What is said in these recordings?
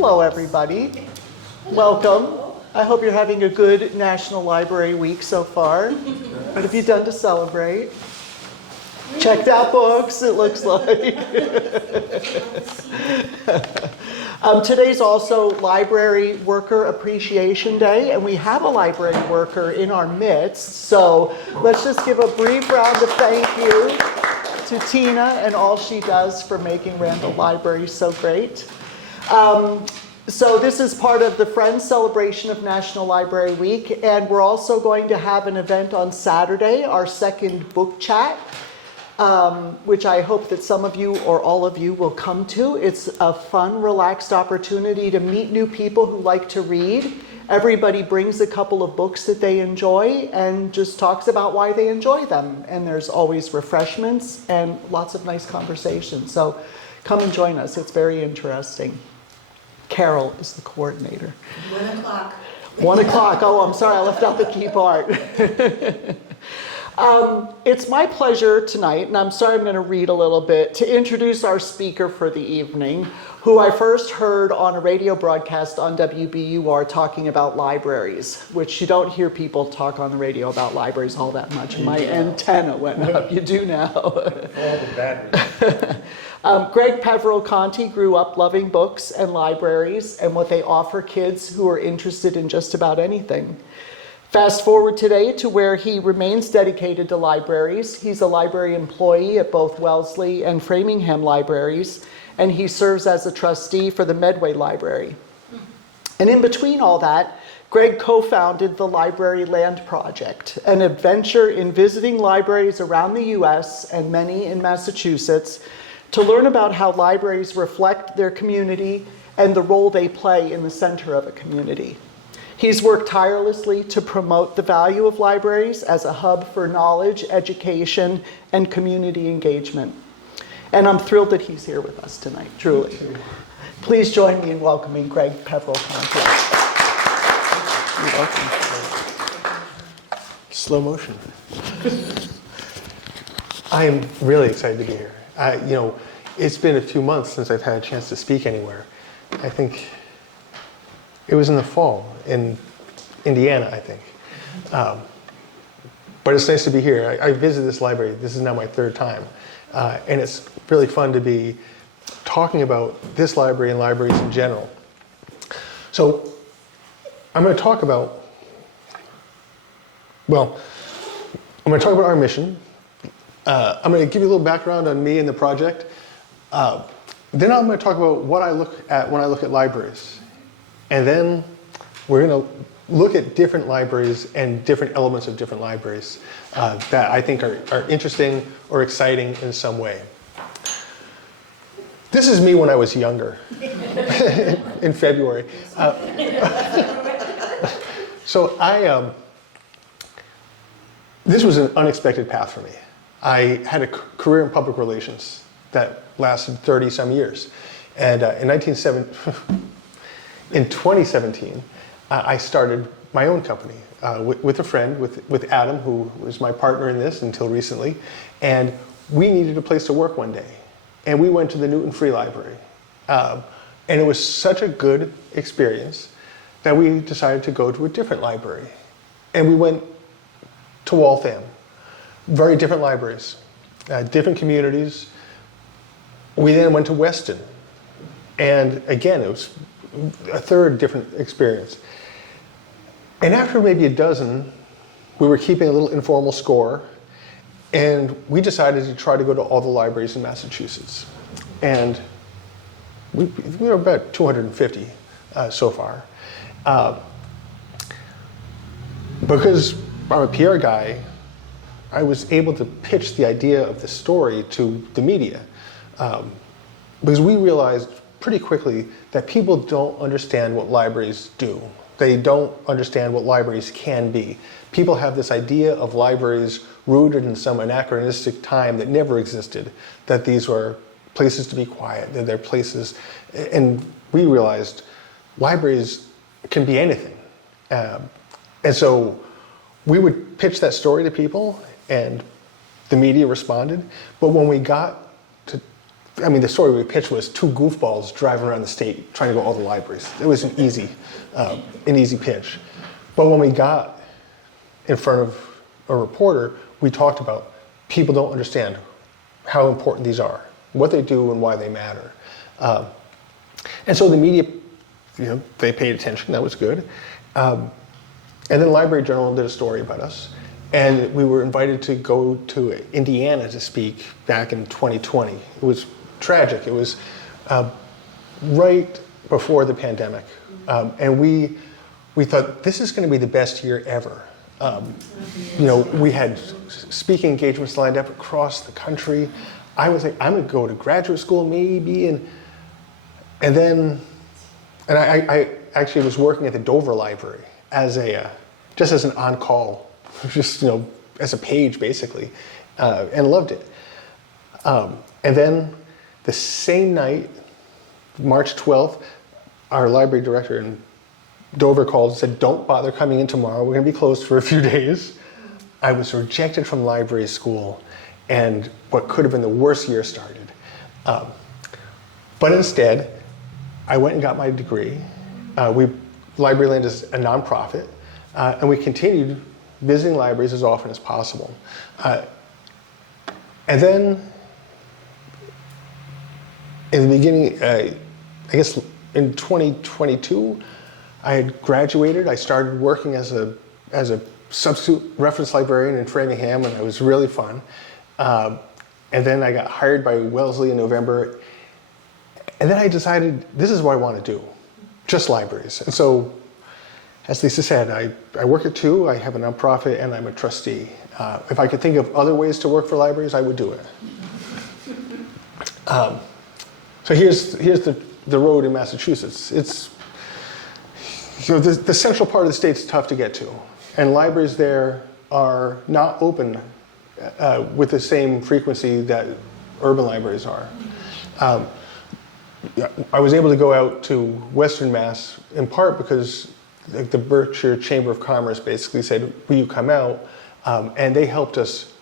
Hello, everybody. Welcome. I hope you're having a good National Library Week so far. What have you done to celebrate? Checked out books, it looks like. Today's also Library Worker Appreciation Day, and we have a library worker in our midst. So let's just give a brief round of thank you to Tina and all she does for making Randall Library so great. So this is part of the Friends celebration of National Library Week, and we're also going to have an event on Saturday, our second book chat, which I hope that some of you or all of you will come to. It's a fun, relaxed opportunity to meet new people who like to read. Everybody brings a couple of books that they enjoy and just talks about why they enjoy them. And there's always refreshments and lots of nice conversations. So come and join us. It's very interesting. Carol is the coordinator. 1 o'clock. 1 o'clock. Oh, I'm sorry, I left out the key part. It's my pleasure tonight, and I'm sorry I'm going to read a little bit, to introduce our speaker for the evening, who I first heard on a radio broadcast on WBUR talking about libraries, which you don't hear people talk on the radio about libraries all that much. My antenna went up. You do now. Greg Peverill-Conti grew up loving books and libraries and what they offer kids who are interested in just about anything. Fast forward today to where he remains dedicated to libraries. He's a library employee at both Wellesley and Framingham libraries, and he serves as a trustee for the Medway Library. And in between all that, Greg co-founded the Library Land Project, an adventure in visiting libraries around the US and many in Massachusetts to learn about how libraries reflect their community and the role they play in the center of a community. He's worked tirelessly to promote the value of libraries as a hub for knowledge, education, and community engagement. And I'm thrilled that he's here with us tonight, truly. Please join me in welcoming Greg Peverill-Conti. You're welcome. Slow motion. I am really excited to be here. It's been a few months since I've had a chance to speak anywhere. I think it was in the fall in Indiana, I think. But it's nice to be here. I visited this library. This is now my third time. And it's really fun to be talking about this library and libraries in general. So I'm going to talk about, our mission. I'm going to give you a little background on me and the project. Then I'm going to talk about what I look at when I look at libraries. And then we're going to look at different libraries and different elements of different libraries that I think are interesting or exciting in some way. This is me when I was younger, in February. This was an unexpected path for me. I had a career in public relations that lasted 30 some years. And in 2017, I started my own company with a friend, with Adam, who was my partner in this until recently. And we needed a place to work one day. And we went to the Newton Free Library. And it was such a good experience that we decided to go to a different library. And we went to Waltham. Very different libraries, different communities. We then went to Weston. And again, it was a third different experience. And after maybe a dozen, we were keeping a little informal score, and we decided to try to go to all the libraries in Massachusetts. And we were about 250 so far. Because I'm a PR guy, I was able to pitch the idea of the story to the media. Because we realized pretty quickly that people don't understand what libraries do. They don't understand what libraries can be. People have this idea of libraries rooted in some anachronistic time that never existed, that these were places to be quiet, that they're places, and we realized libraries can be anything. And so we would pitch that story to people, and the media responded. But when we got to I mean, the story we pitched was two goofballs driving around the state trying to go to all the libraries. It was an easy pitch. But when we got in front of a reporter, we talked about people don't understand how important these are, what they do and why they matter. And so the media, they paid attention, that was good. And then Library Journal did a story about us. And we were invited to go to Indiana to speak back in 2020. It was tragic. It was right before the pandemic. And we thought, this is going to be the best year ever. We had speaking engagements lined up across the country. I was like, I'm going to go to graduate school maybe. And I actually was working at the Dover Library just as an on-call, just, as a page basically, and loved it. And then the same night, March 12th, our library director in Dover called and said, don't bother coming in tomorrow. We're going to be closed for a few days. I was rejected from library school, and what could have been the worst year started. But instead, I went and got my degree. Libraryland is a nonprofit, and we continued visiting libraries as often as possible. And then, in the beginning, I guess in 2022, I had graduated. I started working as a substitute reference librarian in Framingham, and it was really fun. And then I got hired by Wellesley in November. And then I decided, this is what I want to do, just libraries. And so, as Lisa said, I work at two, I have a nonprofit, and I'm a trustee. If I could think of other ways to work for libraries, I would do it. So here's the road in Massachusetts. It's the central part of the state's tough to get to, and libraries there are not open with the same frequency that urban libraries are. I was able to go out to Western Mass in part because the Berkshire Chamber of Commerce basically said, will you come out? And they helped us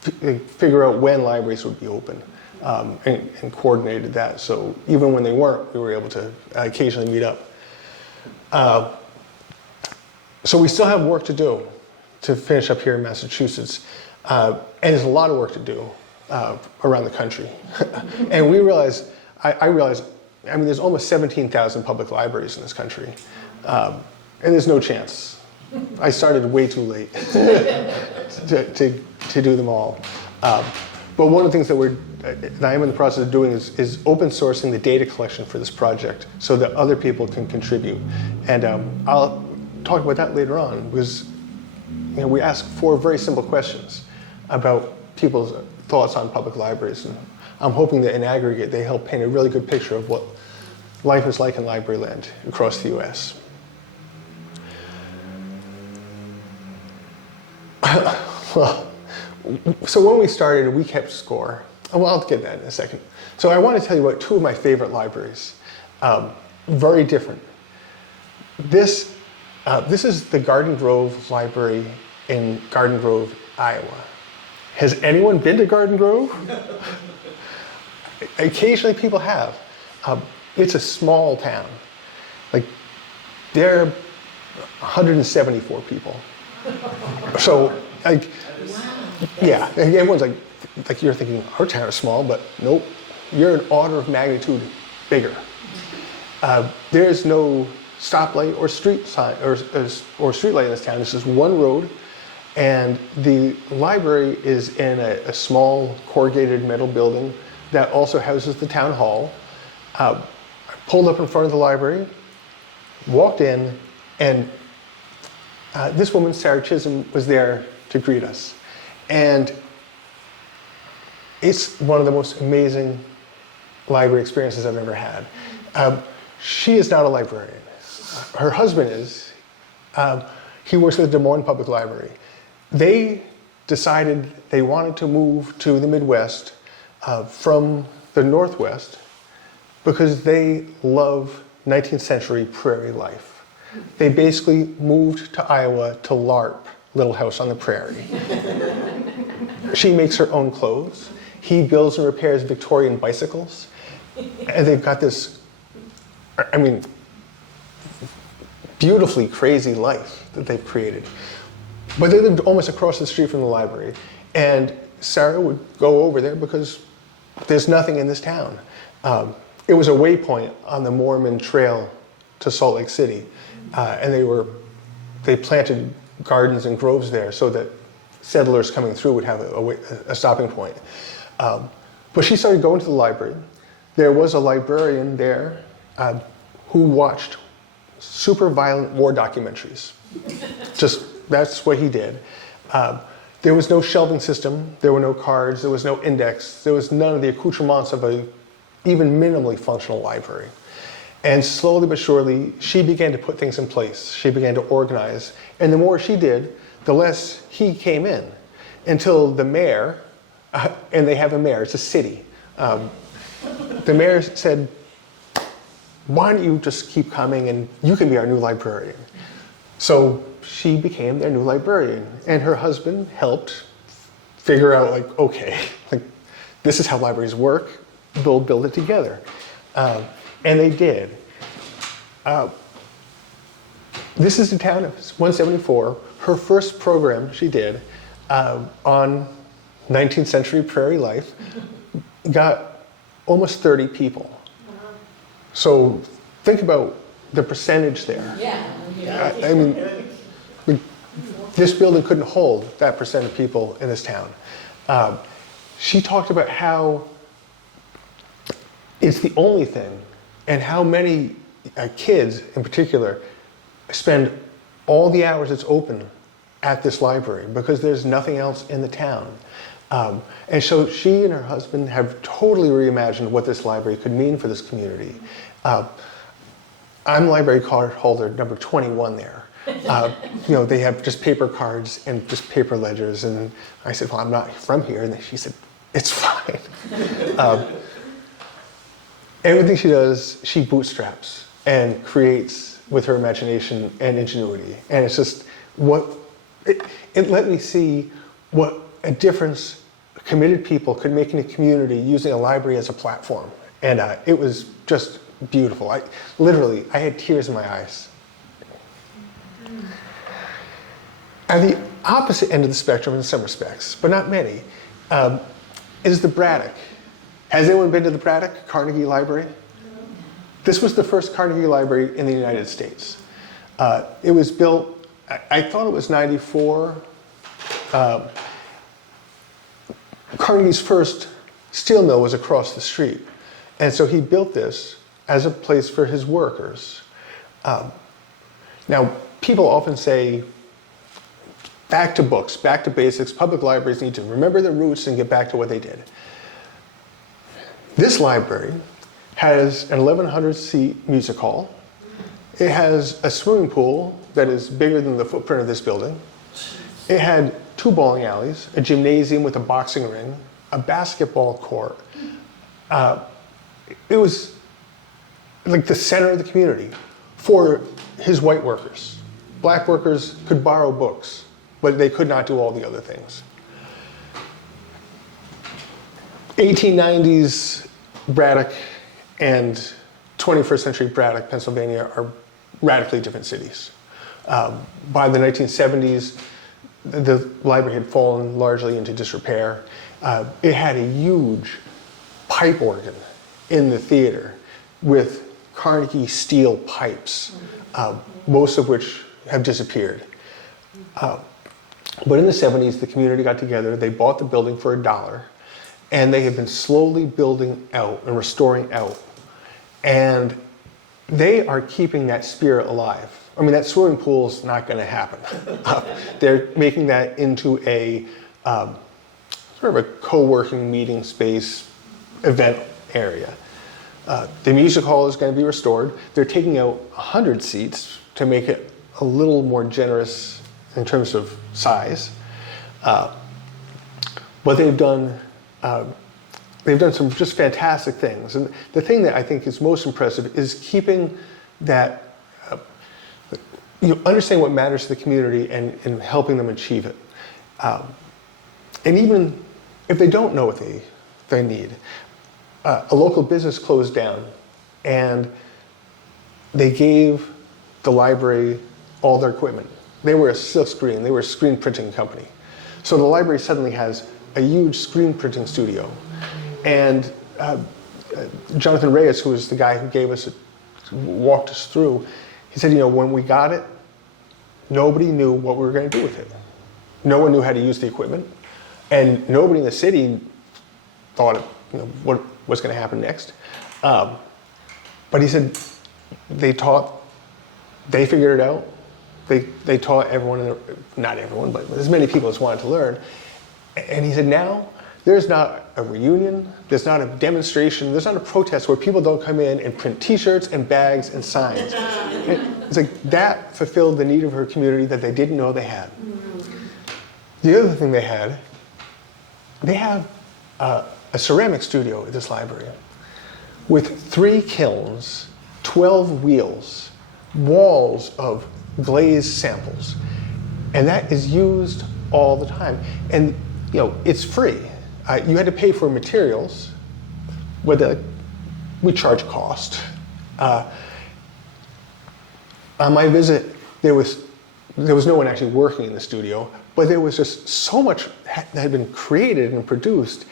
figure out when libraries would be open and coordinated that. So even when they weren't, we were able to occasionally meet up. So we still have work to do to finish up here in Massachusetts. And there's a lot of work to do around the country. And we realized, I realized, there's almost 17,000 public libraries in this country. And there's no chance. I started way too late to do them all. But one of the things that I am in the process of doing is open sourcing the data collection for this project so that other people can contribute. And I'll talk about that later on because we ask 4 very simple questions about people's thoughts on public libraries. And I'm hoping that in aggregate they help paint a really good picture of what life is like in library land across the US. Well, so when we started, we kept score. Well, I'll get that in a second. So I want to tell you about 2 of my favorite libraries. Very different. This is the Garden Grove Library in Garden Grove, Iowa. Has anyone been to Garden Grove? Occasionally people have. It's a small town. There are 174 people. So, yeah, everyone's like you're thinking, our town is small, but nope, you're an order of magnitude bigger. There's no stoplight or street sign or street light in this town. This is one road, and the library is in a small corrugated metal building that also houses the town hall. I pulled up in front of the library, walked in, and this woman, Sarah Chisholm, was there to greet us. And it's one of the most amazing library experiences I've ever had. She is not a librarian. Her husband is. He works at the Des Moines Public Library. They decided they wanted to move to the Midwest from the Northwest because they love 19th century prairie life. They basically moved to Iowa to LARP, Little House on the Prairie. She makes her own clothes. He builds and repairs Victorian bicycles. And they've got this, I mean, beautifully crazy life that they've created. But they lived almost across the street from the library. And Sarah would go over there because there's nothing in this town. It was a waypoint on the Mormon Trail to Salt Lake City. And they planted gardens and groves there so that settlers coming through would have a stopping point. But she started going to the library. There was a librarian there who watched super violent war documentaries. That's what he did. There was no shelving system, there were no cards, there was no index, there was none of the accoutrements of a even minimally functional library. And slowly but surely, she began to put things in place. She began to organize. And the more she did, the less he came in. Until the mayor, and they have a mayor, it's a city. The mayor said, why don't you just keep coming and you can be our new librarian. So she became their new librarian. And her husband helped figure out, like, okay, like, this is how libraries work. We'll build it together. And they did. This is the town of 174. Her first program she did on 19th century prairie life got almost 30 people. So think about the percentage there. Yeah. I mean, this building couldn't hold that percent of people in this town. She talked about how it's the only thing, and how many kids in particular spend all the hours it's open at this library because there's nothing else in the town. And so she and her husband have totally reimagined what this library could mean for this community. I'm library card holder number 21 there. They have just paper cards and just paper ledgers. And I said, well, I'm not from here. And she said, it's fine. Everything she does, she bootstraps and creates with her imagination and ingenuity. And it's just it let me see what a difference committed people could make in a community using a library as a platform. And it was just beautiful. I had tears in my eyes. At the opposite end of the spectrum in some respects, but not many, is the Braddock. Has anyone been to the Braddock, Carnegie Library? This was the first Carnegie Library in the United States. It was built, I thought it was 94. Carnegie's first steel mill was across the street. And so he built this as a place for his workers. Now, people often say, back to books, back to basics. Public libraries need to remember their roots and get back to what they did. This library has an 1,100-seat music hall. It has a swimming pool that is bigger than the footprint of this building. It had 2 bowling alleys, a gymnasium with a boxing ring, a basketball court. It was like the center of the community for his white workers. Black workers could borrow books, but they could not do all the other things. 1890s Braddock and 21st century Braddock, Pennsylvania are radically different cities. By the 1970s, the library had fallen largely into disrepair. It had a huge pipe organ in the theater with Carnegie steel pipes, most of which have disappeared. But in the 70s, the community got together, they bought the building for $1, and they have been slowly building out and restoring out. And they are keeping that spirit alive. I mean, that swimming pool is not going to happen. They're making that into a sort of a co-working meeting space event area. The music hall is going to be restored. They're taking out 100 seats to make it a little more generous in terms of size. But they've done some just fantastic things. And the thing that I think is most impressive is keeping that, understanding what matters to the community and helping them achieve it. And even if they don't know what they they need. A local business closed down, and they gave the library all their equipment. They were a silkscreen, they were a screen printing company. So the library suddenly has a huge screen printing studio. And Jonathan Reyes, who was the guy who walked us through, he said, when we got it, nobody knew what we were going to do with it. No one knew how to use the equipment, and nobody in the city thought, what was going to happen next. But he said they figured it out. They taught everyone, not everyone, but as many people as wanted to learn. And he said now there's not a reunion, there's not a demonstration, there's not a protest where people don't come in and print T-shirts and bags and signs. It's like that fulfilled the need of her community that they didn't know they had. The other thing they have a ceramic studio at this library with 3 kilns, 12 wheels, walls of glazed samples, and that is used all the time. And it's free. You had to pay for materials, but we charge cost. On my visit, there was no one actually working in the studio, but there was just so much that had been created and produced.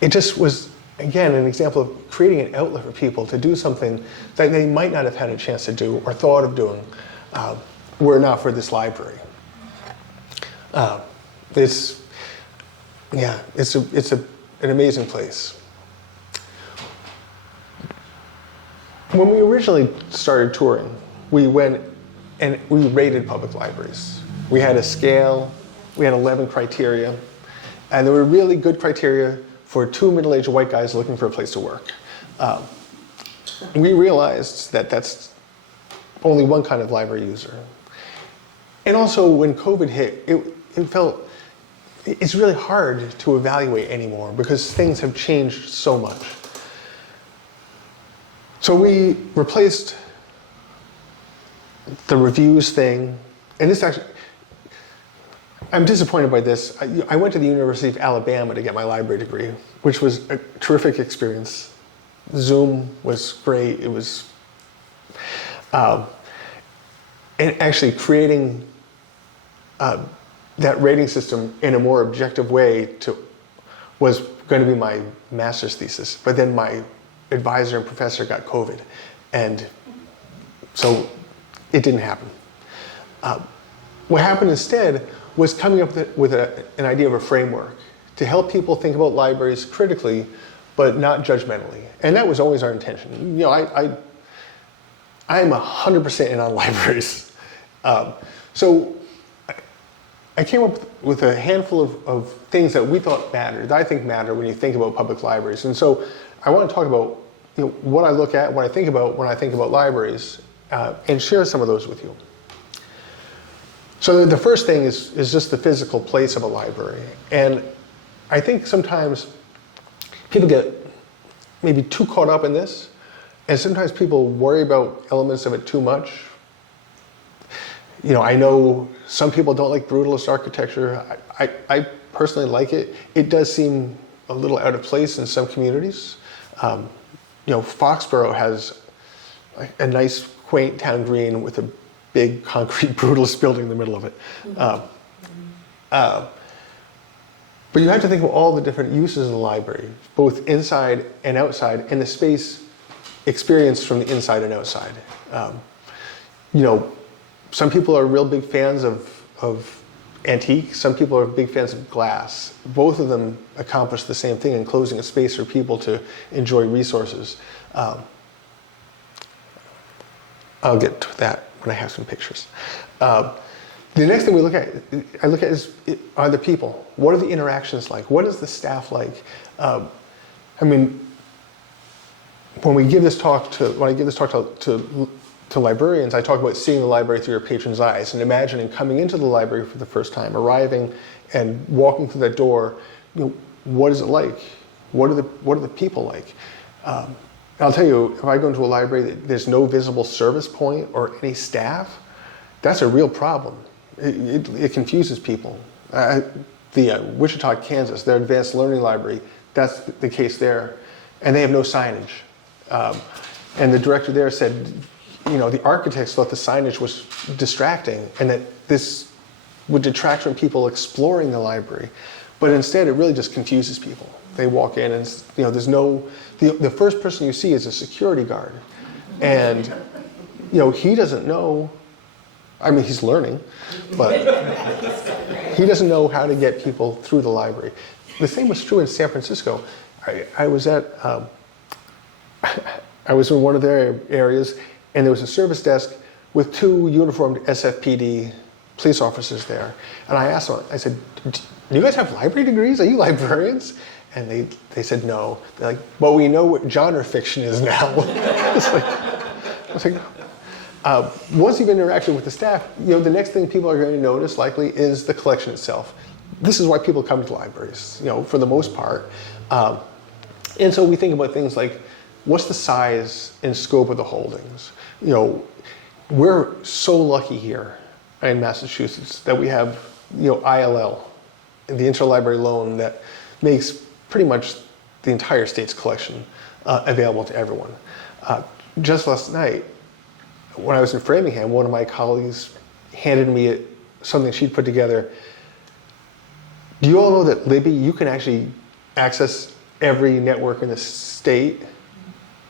It just was, again, an example of creating an outlet for people to do something that they might not have had a chance to do or thought of doing were it not for this library. It's an amazing place. When we originally started touring, we went and we rated public libraries. We had a scale, we had 11 criteria, and there were really good criteria for 2 middle-aged white guys looking for a place to work. We realized that that's only one kind of library user. And also when COVID hit, it felt, it's really hard to evaluate anymore because things have changed so much. So we replaced the reviews thing, and this actually, I'm disappointed by this. I went to the University of Alabama to get my library degree, which was a terrific experience. Zoom was great. It was, and actually creating that rating system in a more objective way was going to be my master's thesis. But then my advisor and professor got COVID, and so it didn't happen. What happened instead was coming up with an idea of a framework to help people think about libraries critically, but not judgmentally. And that was always our intention. I'm 100% in on libraries. So I came up with a handful of things that we thought mattered, that I think matter when you think about public libraries. And so I want to talk about what I look at, what I think about when I think about libraries, and share some of those with you. So the first thing is just the physical place of a library. And I think sometimes people get maybe too caught up in this, and sometimes people worry about elements of it too much. I know some people don't like brutalist architecture. I personally like it. It does seem a little out of place in some communities. Foxborough has a nice, quaint town green with a big concrete brutalist building in the middle of it. But you have to think of all the different uses of the library, both inside and outside, and the space experienced from the inside and outside. Some people are real big fans of antique. Some people are big fans of glass. Both of them accomplish the same thing, enclosing a space for people to enjoy resources. I'll get to that when I have some pictures. The next thing I look at is, are the people? What are the interactions like? What is the staff like? When I give this talk to librarians, I talk about seeing the library through your patron's eyes and imagining coming into the library for the first time, arriving and walking through that door. What is it like? What are the people like? I'll tell you, if I go into a library that there's no visible service point or any staff, that's a real problem. It confuses people. Wichita, Kansas, their advanced learning library, that's the case there. And they have no signage. And the director there said, the architects thought the signage was distracting and that this would detract from people exploring the library. But instead, it really just confuses people. They walk in and, there's no, the first person you see is a security guard. And, he doesn't know, I mean, he's learning, but he doesn't know how to get people through the library. The same was true in San Francisco. I was in one of their areas, and there was a service desk with 2 uniformed SFPD police officers there. And I asked them, I said, do you guys have library degrees? Are you librarians? And they said no. They're like, well, we know what genre fiction is now. Once you've interacted with the staff, the next thing people are going to notice likely is the collection itself. This is why people come to libraries, for the most part. And so we think about things like, what's the size and scope of the holdings? We're so lucky here in Massachusetts that we have, ILL, the interlibrary loan that makes pretty much the entire state's collection available to everyone. Just last night, when I was in Framingham, one of my colleagues handed me something she'd put together. Do you all know that Libby, you can actually access every network in the state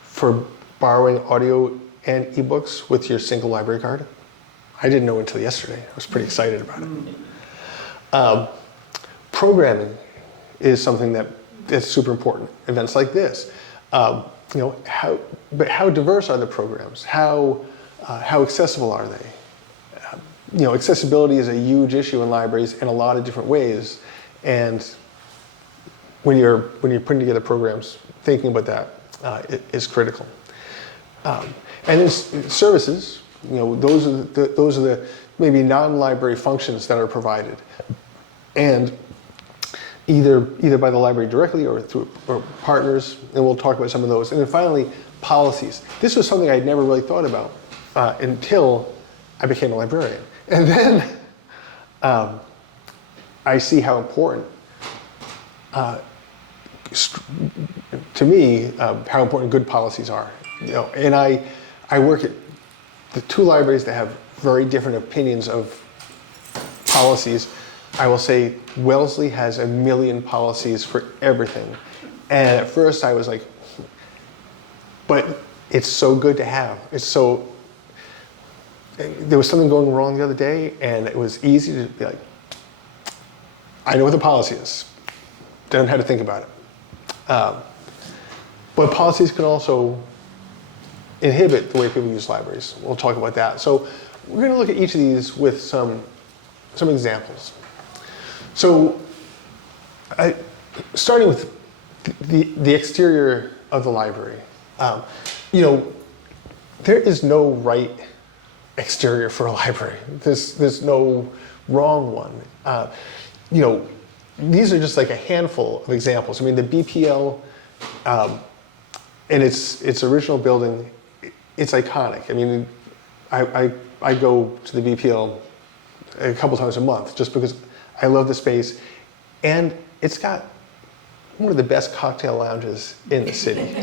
for borrowing audio and ebooks with your single library card? I didn't know until yesterday. I was pretty excited about it. Programming is something that's super important. Events like this, how diverse are the programs? How accessible are they? Accessibility is a huge issue in libraries in a lot of different ways, and when you're putting together programs, thinking about that is critical. And then services, those are the maybe non-library functions that are provided, and either by the library directly or through partners, and we'll talk about some of those. And then finally, policies. This was something I'd never really thought about until I became a librarian. And then I see how important, to me, how important good policies are. And I work at the 2 libraries that have very different opinions of policies. I will say Wellesley has 1 million policies for everything. And at first I was like, but it's so good to have. There was something going wrong the other day, and it was easy to be like, I know what the policy is. Don't have to think about it. But policies can also inhibit the way people use libraries. We'll talk about that. So we're going to look at each of these with some examples. So starting with the exterior of the library. There is no right exterior for a library. There's no wrong one. These are just like a handful of examples. I mean, the BPL in its original building, it's iconic. I mean, I go to the BPL a couple times a month just because I love the space, and it's got one of the best cocktail lounges in the city.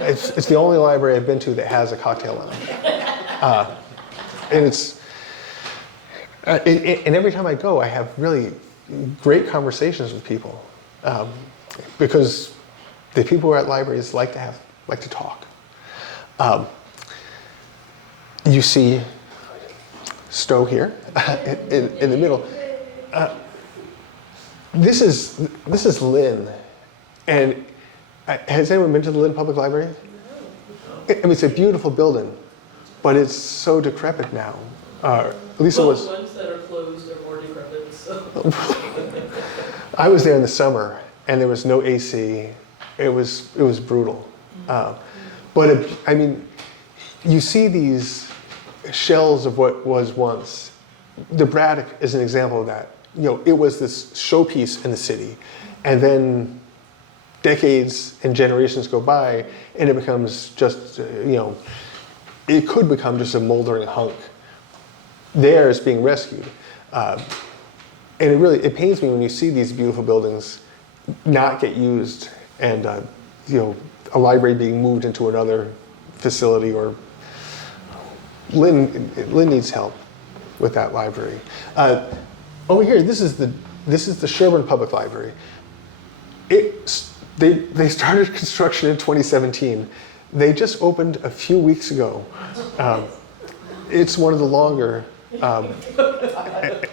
It's the only library I've been to that has a cocktail lounge. And and every time I go, I have really great conversations with people because the people who are at libraries like to talk. You see Stowe here in the middle. This is Lynn, and has anyone been to the Lynn Public Library? I mean, it's a beautiful building, but it's so decrepit now. At least it was. The ones that are closed are more decrepit. So. I was there in the summer, and there was no AC. It was brutal. But I mean, you see these shells of what was once. The Braddock is an example of that. It was this showpiece in the city, and then decades and generations go by, and it becomes just, it could become just a moldering hunk. There is being rescued. and it pains me when you see these beautiful buildings not get used, and a library being moved into another facility. Or Lynn needs help with that library. Over here, this is the Sherburne Public Library. They started construction in 2017. They just opened a few weeks ago. It's one of the longer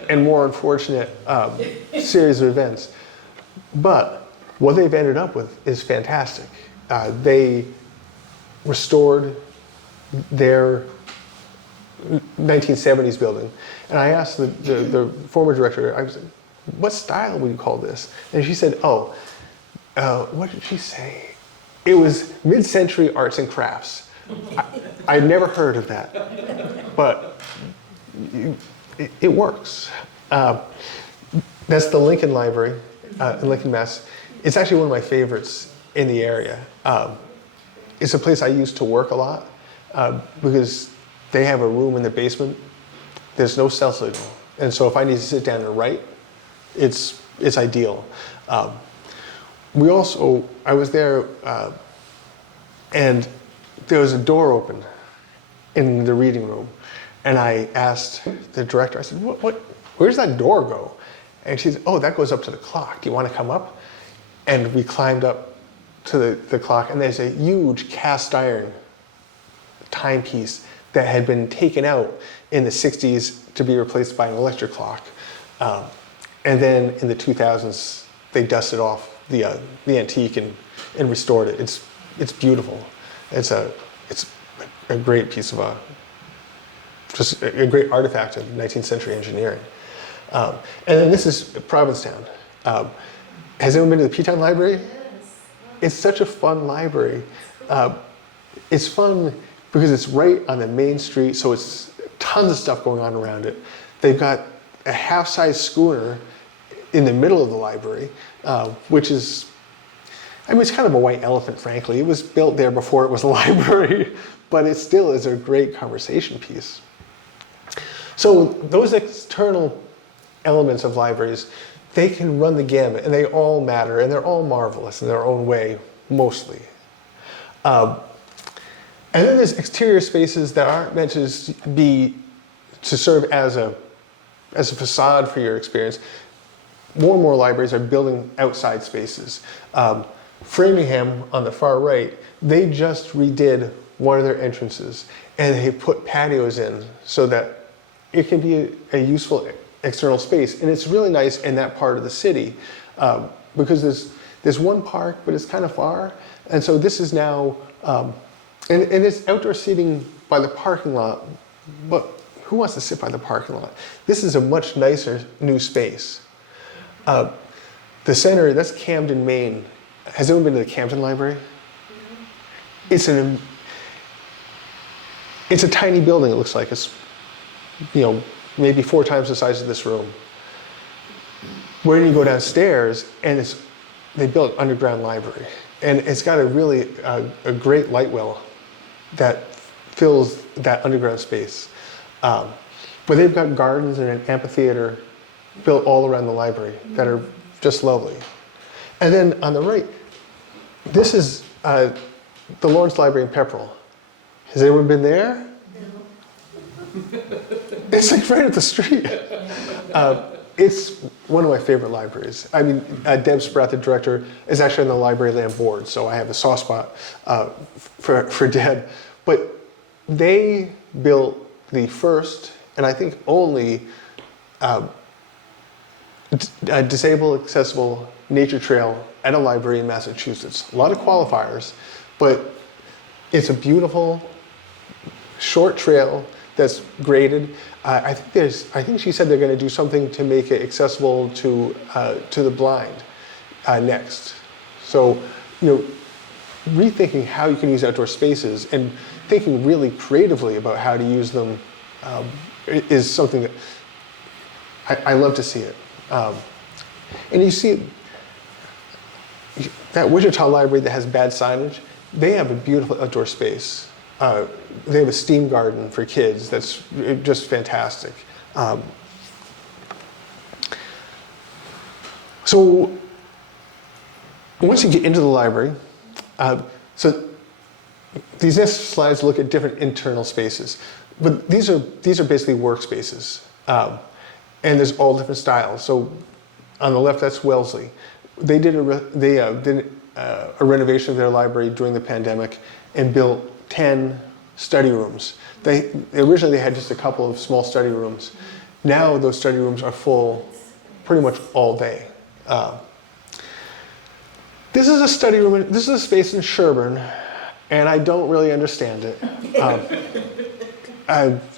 and more unfortunate series of events. But what they've ended up with is fantastic. They restored their 1970s building. And I asked the former director, I was like, what style would you call this? And she said, what did she say? It was mid-century arts and crafts. I'd never heard of that, but it works. That's the Lincoln Library in Lincoln, Mass. It's actually one of my favorites in the area. It's a place I used to work a lot because they have a room in the basement. There's no cell signal, and so if I need to sit down and write, it's ideal. I was there, and there was a door open in the reading room, and I asked the director, I said, where's that door go? And she said, that goes up to the clock. Do you want to come up? And we climbed up to the clock, and there's a huge cast iron timepiece that had been taken out in the 60s to be replaced by an electric clock. And then in the 2000s, they dusted off the antique and restored it. It's beautiful. It's a great piece of just a great artifact of 19th century engineering. And then this is Provincetown. Has anyone been to the P-Town Library? Yes. It's such a fun library. It's fun because it's right on the main street, so it's tons of stuff going on around it. They've got a half-size schooner in the middle of the library, which is, it's kind of a white elephant, frankly. It was built there before it was a library, but it still is a great conversation piece. So those external elements of libraries, they can run the gamut, and they all matter, and they're all marvelous in their own way, mostly. And then there's exterior spaces that aren't meant to serve as a facade for your experience. More and more libraries are building outside spaces. Framingham on the far right, they just redid one of their entrances, and they put patios in so that it can be a useful external space. And it's really nice in that part of the city because there's one park, but it's kind of far. And so this is now, and it's outdoor seating by the parking lot, but who wants to sit by the parking lot? This is a much nicer new space. The center, that's Camden, Maine. Has anyone been to the Camden Library? Mm-hmm. It's a tiny building, it looks like. It's, maybe 4 times the size of this room. Where you go downstairs, and they built an underground library. And it's got a great light well that fills that underground space. But they've got gardens and an amphitheater built all around the library that are just lovely. And then on the right, this is the Lawrence Library in Pepperell. Has anyone been there? No. It's like right at the street. It's one of my favorite libraries. Deb Spratt, the director, is actually on the Library Land Board, so I have a soft spot for Deb. But they built the first, and I think only, disabled accessible nature trail at a library in Massachusetts. A lot of qualifiers, but it's a beautiful short trail that's graded. I think she said they're going to do something to make it accessible to the blind next. So, rethinking how you can use outdoor spaces and thinking really creatively about how to use them is something that I love to see it. And you see that Wichita Library that has bad signage, they have a beautiful outdoor space. They have a steam garden for kids that's just fantastic. So once you get into the library, so these next slides look at different internal spaces, but these are basically workspaces, and there's all different styles. So on the left, that's Wellesley. They did a renovation of their library during the pandemic and built 10 study rooms. Originally they had just a couple of small study rooms. Now those study rooms are full pretty much all day. This is a study room. This is a space in Sherburne, and I don't really understand it.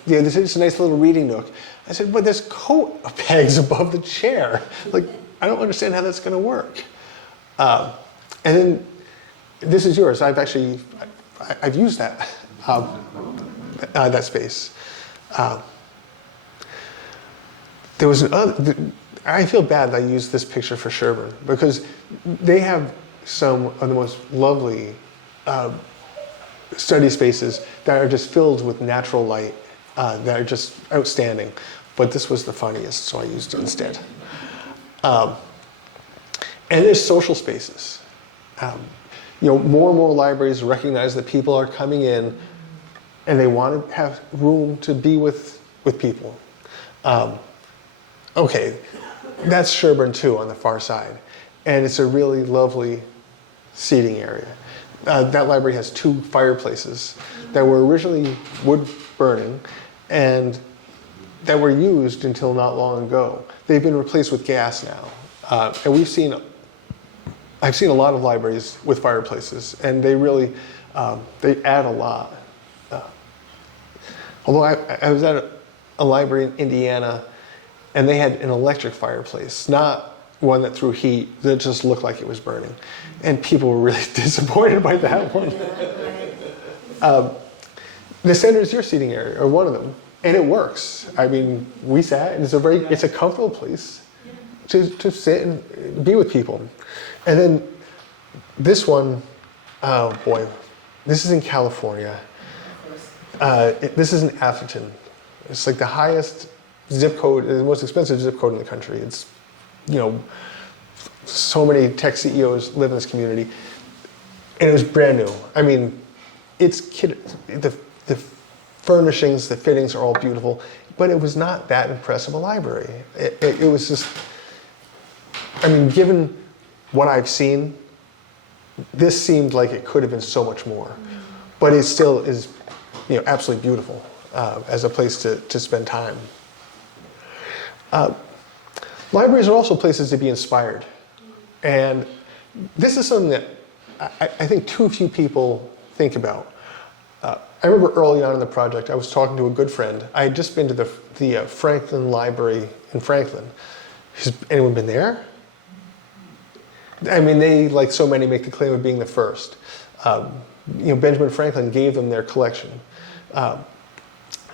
This is a nice little reading nook. I said, but there's coat pegs above the chair. Like, I don't understand how that's going to work. And then this is yours. I've used that that space. There was I feel bad that I used this picture for Sherburne because they have some of the most lovely study spaces that are just filled with natural light that are just outstanding. But this was the funniest, so I used it instead. And there's social spaces. More and more libraries recognize that people are coming in and they want to have room to be with people. Okay, that's Sherburne 2 on the far side. And it's a really lovely seating area. That library has 2 fireplaces that were originally wood burning and that were used until not long ago. They've been replaced with gas now. And I've seen a lot of libraries with fireplaces, and they really, they add a lot. Although I was at a library in Indiana, and they had an electric fireplace, not one that threw heat, that just looked like it was burning. And people were really disappointed by that one. The center is your seating area, or one of them, and it works. I mean, we sat, and it's a comfortable place to sit and be with people. And then this one, oh boy, this is in California. This is in Atherton. It's like the highest zip code, the most expensive zip code in the country. It's, so many tech CEOs live in this community. And it was brand new. I mean, the furnishings, the fittings are all beautiful, but it was not that impressive a library. It was just, given what I've seen, this seemed like it could have been so much more. But it still is, absolutely beautiful as a place to spend time. Libraries are also places to be inspired. And this is something that I think too few people think about. I remember early on in the project, I was talking to a good friend. I had just been to the Franklin Library in Franklin. Has anyone been there? They, like so many, make the claim of being the first. Benjamin Franklin gave them their collection.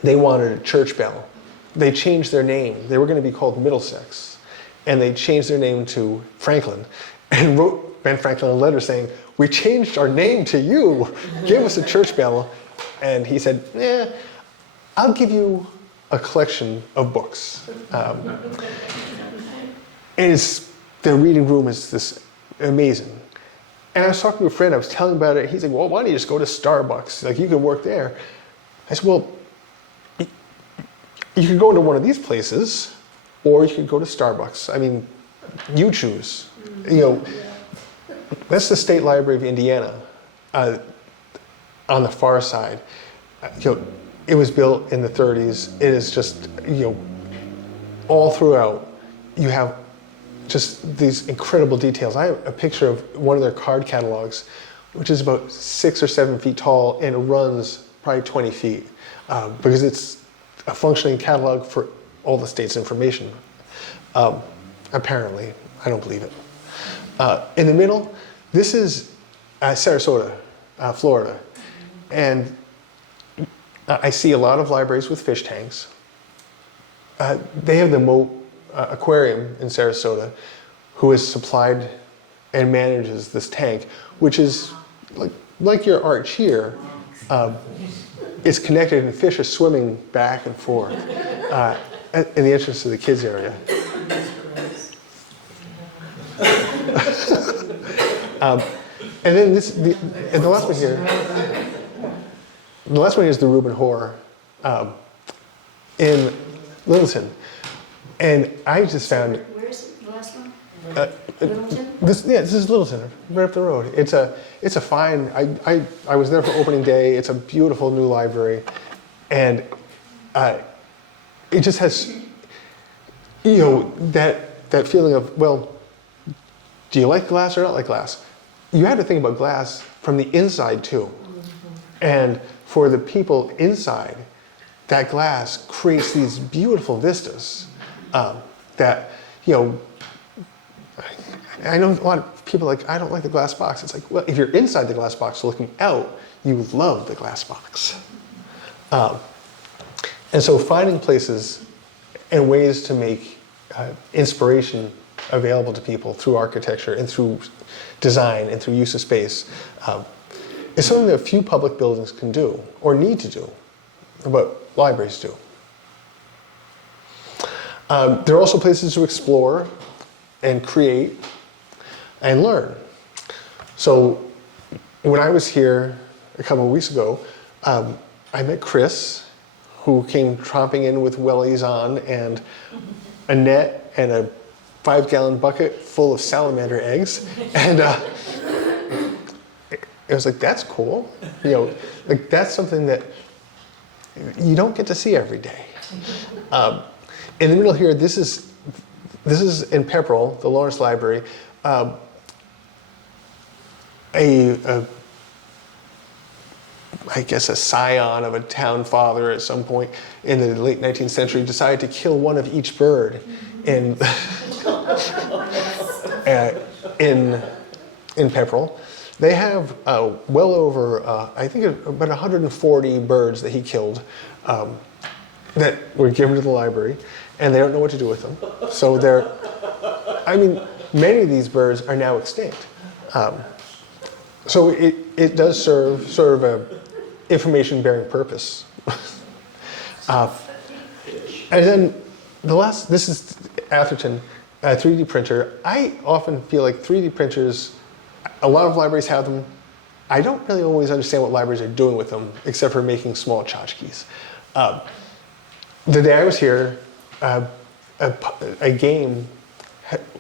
They wanted a church bell. They changed their name. They were going to be called Middlesex. And they changed their name to Franklin and wrote Ben Franklin a letter saying, "We changed our name to you. Give us a church bell." And he said, "I'll give you a collection of books." And the reading room is this amazing. And I was talking to a friend, I was telling him about it. He's like, "Well, why don't you just go to Starbucks? Like, you can work there." I said, "Well, you could go into one of these places, or you could go to Starbucks. You choose." That's the State Library of Indiana on the far side. It was built in the 30s. It is just, all throughout, you have just these incredible details. I have a picture of one of their card catalogs, which is about 6 or 7 feet tall, and it runs probably 20 feet, because it's a functioning catalog for all the state's information. Apparently, I don't believe it. In the middle, this is Sarasota, Florida. And I see a lot of libraries with fish tanks. They have the Moat Aquarium in Sarasota, who has supplied and manages this tank, which is like your arch here. It's connected and fish are swimming back and forth in the entrance to the kids area. And then and the last one here. The last one is the Reuben Hoare in Littleton, and I just found. Where's the last one? Littleton? This is Littleton, right up the road. It's a fine. I was there for opening day. It's a beautiful new library, and it just has, that feeling of, well, do you like glass or not like glass? You have to think about glass from the inside too, and for the people inside, that glass creates these beautiful vistas that, I know a lot of people are like, I don't like the glass box. It's like, well, if you're inside the glass box looking out, you love the glass box. And so finding places and ways to make inspiration available to people through architecture and through design and through use of space is something that few public buildings can do or need to do, but libraries do. There are also places to explore and create and learn. So when I was here a couple of weeks ago, I met Chris, who came tromping in with wellies on and a net and a 5-gallon bucket full of salamander eggs. And it was like, that's cool. Like that's something that you don't get to see every day. In the middle here, this is in Pepperell, the Lawrence Library, I guess a scion of a town father at some point in the late 19th century decided to kill one of each bird in Pepperell. They have well over, I think about 140 birds that he killed that were given to the library, and they don't know what to do with them. So many of these birds are now extinct. So it does serve sort of a information-bearing purpose. And then this is Atherton, 3D printer. I often feel like 3D printers, a lot of libraries have them. I don't really always understand what libraries are doing with them, except for making small tchotchkes. The day I was here, a game,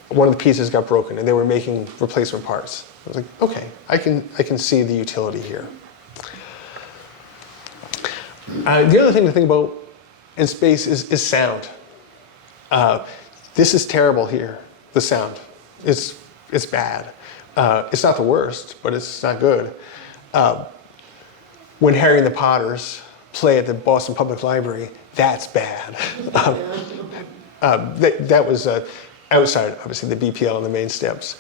one of the pieces got broken, and they were making replacement parts. I was like, okay, I can see the utility here. The other thing to think about in space is sound. This is terrible here, the sound. It's bad. It's not the worst, but it's not good. When Harry and the Potters play at the Boston Public Library, that's bad. That was outside, obviously, the BPL and the main steps.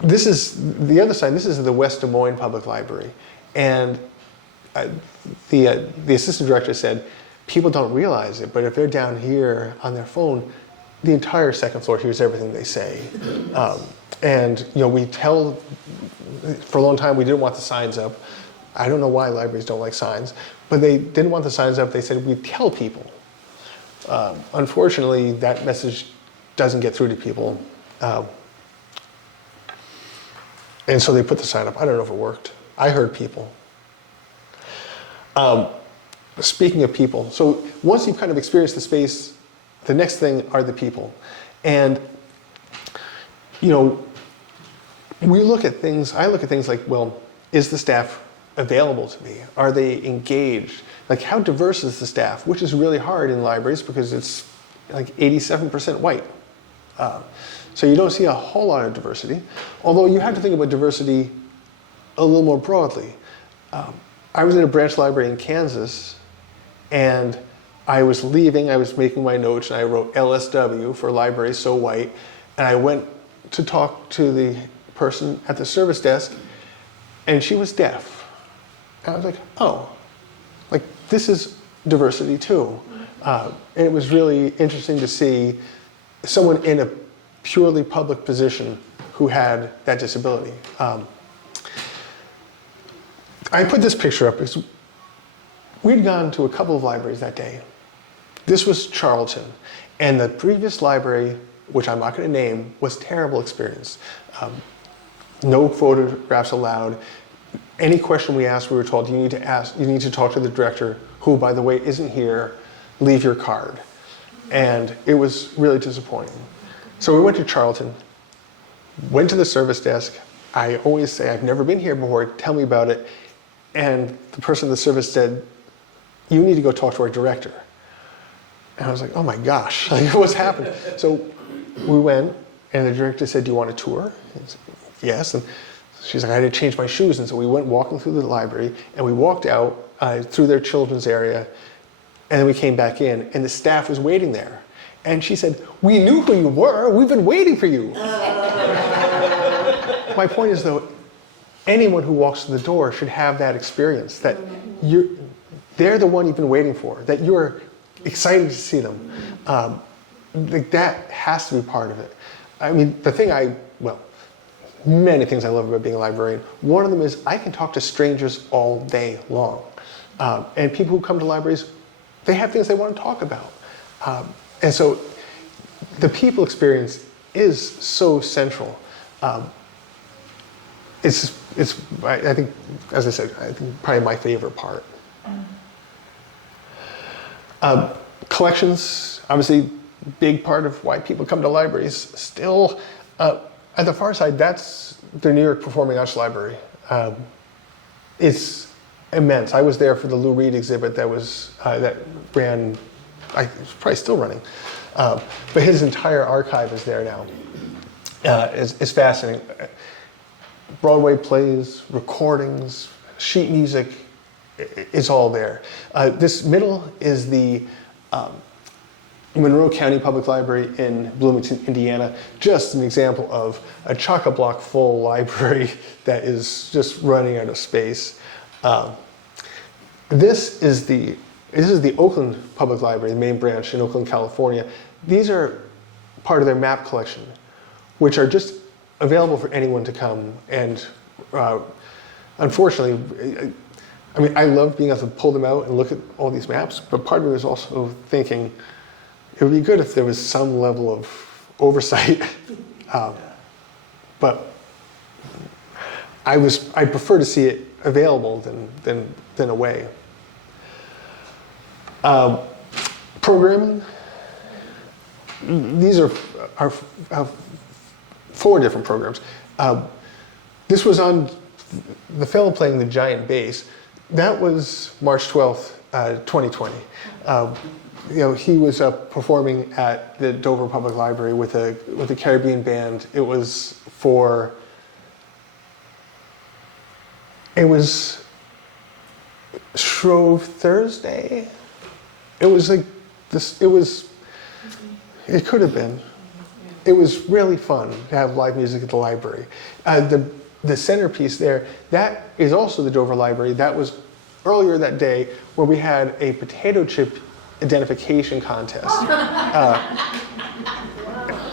This is the other side. This is the West Des Moines Public Library. And the assistant director said, people don't realize it, but if they're down here on their phone, the entire second floor hears everything they say. And we tell, for a long time, we didn't want the signs up. I don't know why libraries don't like signs, but they didn't want the signs up. They said, we tell people. Unfortunately, that message doesn't get through to people. And so they put the sign up. I don't know if it worked. I heard people. Speaking of people, so once you've kind of experienced the space, the next thing are the people. And, we look at things, I look at things like, well, is the staff available to me? Are they engaged? Like, how diverse is the staff? Which is really hard in libraries because it's like 87% white. So you don't see a whole lot of diversity, although you have to think about diversity a little more broadly. I was in a branch library in Kansas, and I was leaving, I was making my notes, and I wrote LSW for library so white, and I went to talk to the person at the service desk, and she was deaf. And I was like, oh, like this is diversity too. And it was really interesting to see someone in a purely public position who had that disability. I put this picture up because we'd gone to a couple of libraries that day. This was Charlton, and the previous library, which I'm not going to name, was a terrible experience. No photographs allowed. Any question we asked, we were told, you need to talk to the director, who, by the way, isn't here. Leave your card. And it was really disappointing. So we went to Charlton, went to the service desk. I always say, I've never been here before, tell me about it. And the person at the service said, you need to go talk to our director. And I was like, oh my gosh, like, what's happened? So we went, and the director said, do you want a tour? I said, yes. And she's like, I had to change my shoes. And so we went walking through the library, and we walked out through their children's area, and then we came back in, and the staff was waiting there. And she said, we knew who you were. We've been waiting for you. My point is, though, anyone who walks through the door should have that experience, that they're the one you've been waiting for, that you're excited to see them. Like, that has to be part of it. I mean, many things I love about being a librarian. One of them is I can talk to strangers all day long. And people who come to libraries, they have things they want to talk about. And so the people experience is so central. I think, as I said, I think probably my favorite part. Collections, obviously, big part of why people come to libraries. Still, at the far side, that's the New York Performing Arts Library. It's immense. I was there for the Lou Reed exhibit that ran, it's probably still running. But his entire archive is there now. It's fascinating. Broadway plays, recordings, sheet music, it's all there. This middle is the Monroe County Public Library in Bloomington, Indiana. Just an example of a chock-a-block full library that is just running out of space. This is the Oakland Public Library, the main branch in Oakland, California. These are part of their map collection, which are just available for anyone to come. And unfortunately, I mean, I love being able to pull them out and look at all these maps, but part of me was also thinking it would be good if there was some level of oversight. But I prefer to see it available than away. Programming. These are 4 different programs. This was on the fellow playing the giant bass. That was March 12th, 2020. He was performing at the Dover Public Library with a Caribbean band. It was Shrove Thursday. It was like this. It could have been. It was really fun to have live music at the library. The centerpiece there, that is also the Dover Library. That was earlier that day where we had a potato chip identification contest.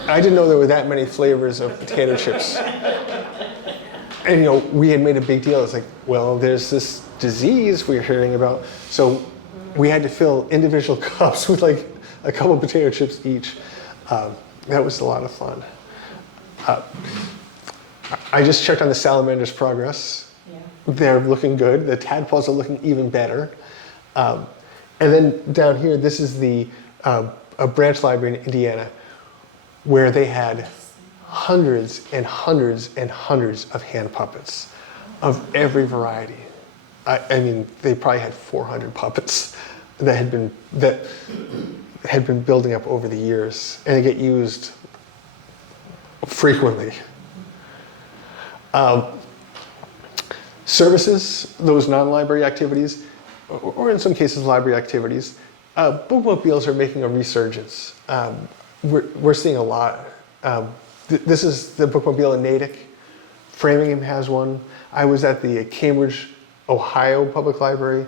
I didn't know there were that many flavors of potato chips. And we had made a big deal. It's like, well, there's this disease we're hearing about. So we had to fill individual cups with like a couple potato chips each. That was a lot of fun. I just checked on the salamanders' progress. Yeah. They're looking good. The tadpoles are looking even better. And then down here, this is a branch library in Indiana where they had hundreds and hundreds and hundreds of hand puppets of every variety. I mean, they probably had 400 puppets that had been building up over the years, and they get used frequently. Services, those non-library activities, or in some cases library activities, bookmobiles are making a resurgence. We're seeing a lot. This is the bookmobile in Natick. Framingham has one. I was at the Cambridge, Ohio Public Library,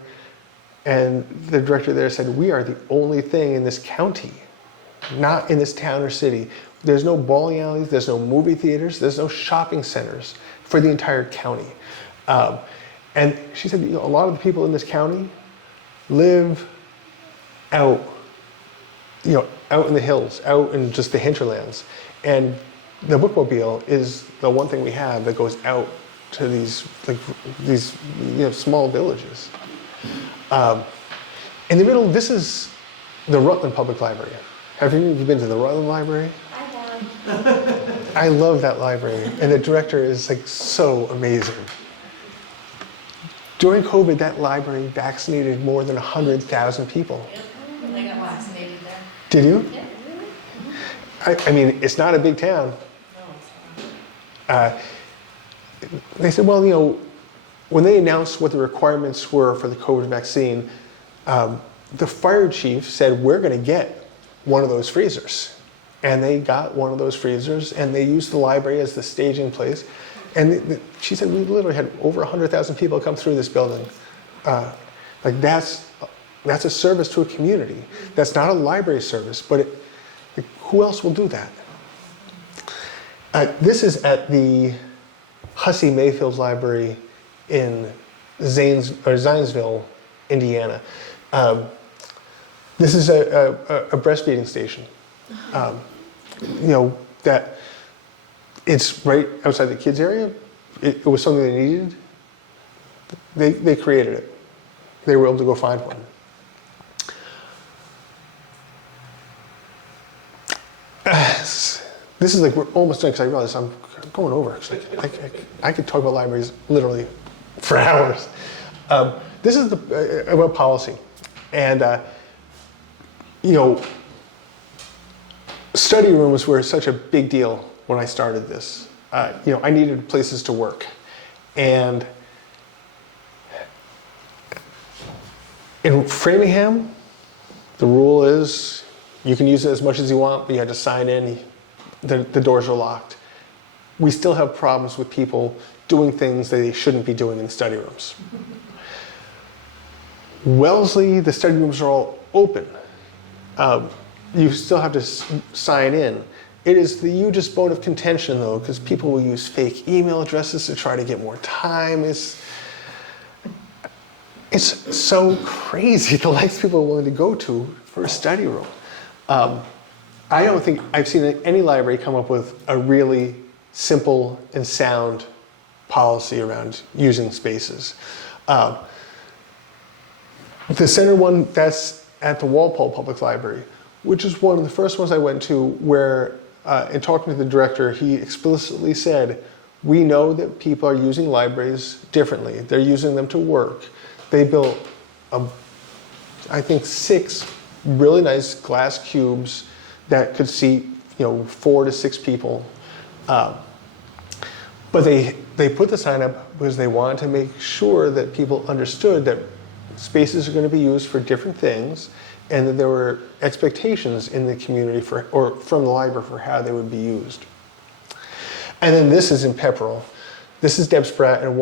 and the director there said, we are the only thing in this county, not in this town or city. There's no bowling alleys, there's no movie theaters, there's no shopping centers for the entire county. And she said, a lot of the people in this county live out in the hills, out in just the hinterlands. And the bookmobile is the one thing we have that goes out to these small villages. In the middle, this is the Rutland Public Library. Have you been to the Rutland Library? I have. I love that library, and the director is like so amazing. During COVID, that library vaccinated more than 100,000 people. I got vaccinated there. Did you? Yeah. I mean, it's not a big town. They said, well, when they announced what the requirements were for the COVID vaccine, the fire chief said, we're going to get one of those freezers. And they got one of those freezers, and they used the library as the staging place. And she said, we literally had over 100,000 people come through this building. That's a service to a community. That's not a library service, but who else will do that? This is at the Hussey Mayfield Library in Zionsville, Indiana. This is a breastfeeding station. That it's right outside the kids area. It was something they needed. They created it. They were able to go find one. This is like, we're almost done because I realize I'm going over. I could talk about libraries literally for hours. This is about policy. And, study rooms were such a big deal when I started this. I needed places to work. And in Framingham, the rule is you can use it as much as you want, but you have to sign in. The doors are locked. We still have problems with people doing things that they shouldn't be doing in study rooms. Wellesley, the study rooms are all open. You still have to sign in. It is the hugest bone of contention, though, because people will use fake email addresses to try to get more time. It's so crazy the lengths people are willing to go to for a study room. I don't think I've seen any library come up with a really simple and sound policy around using spaces. The center one, that's at the Walpole Public Library, which is one of the first ones I went to where, in talking to the director, he explicitly said, we know that people are using libraries differently. They're using them to work. They built, I think, 6 really nice glass cubes that could seat 4 to 6 people. But they put the sign up because they wanted to make sure that people understood that spaces are going to be used for different things, and that there were expectations in the community or from the library for how they would be used. And then this is in Pepperell. This is Deb Spratt and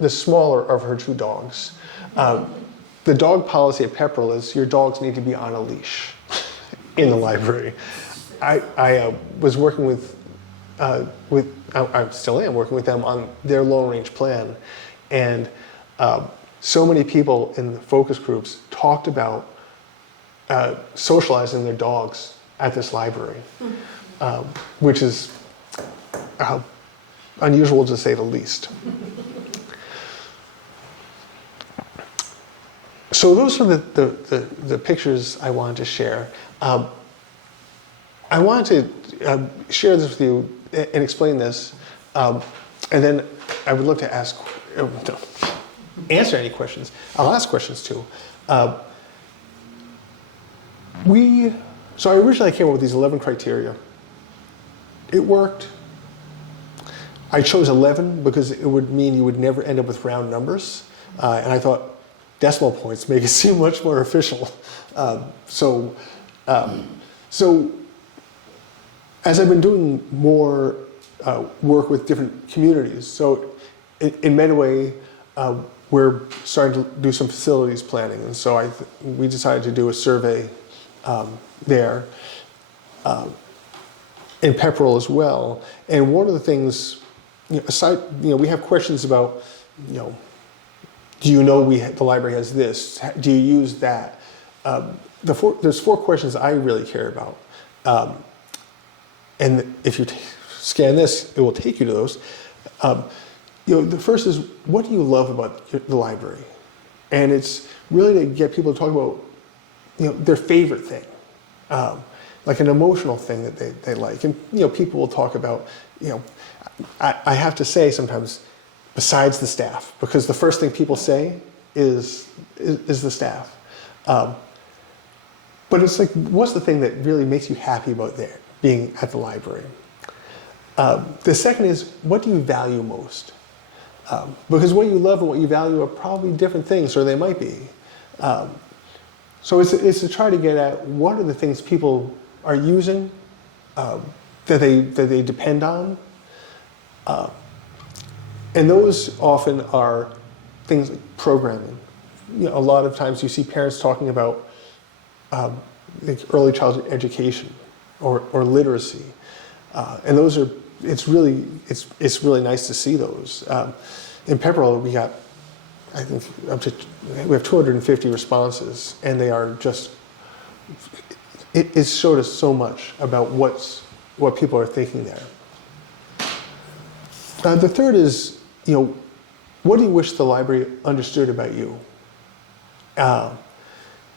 the smaller of her 2 dogs. The dog policy at Pepperell is your dogs need to be on a leash in the library. I was working I still am working with them on their long range plan, and so many people in the focus groups talked about socializing their dogs at this library, which is unusual to say the least. So those are the pictures I wanted to share. I wanted to share this with you and explain this, and then I would love to answer any questions. I'll ask questions too. So I originally came up with these 11 criteria. It worked. I chose 11 because it would mean you would never end up with round numbers, and I thought decimal points make it seem much more official. So as I've been doing more work with different communities, so in Medway, we're starting to do some facilities planning, and so we decided to do a survey there, in Pepperell as well. And one of the things, we have questions about, do you know the library has this? Do you use that? There's 4 questions I really care about. And if you scan this, it will take you to those. The first is, what do you love about the library? And it's really to get people to talk about, their favorite thing, like an emotional thing that they like. And, people will talk about, I have to say sometimes, besides the staff, because the first thing people say is the staff. But it's like, what's the thing that really makes you happy about being at the library? The second is, what do you value most? Because what you love and what you value are probably different things, or they might be. So it's to try to get at what are the things people are using that they depend on. And those often are things like programming. A lot of times you see parents talking about like early childhood education or literacy, and those are it's really nice to see those. In Pepperell, we got, I think, we have 250 responses, and they are just. It showed us so much about what people are thinking there. The third is, what do you wish the library understood about you,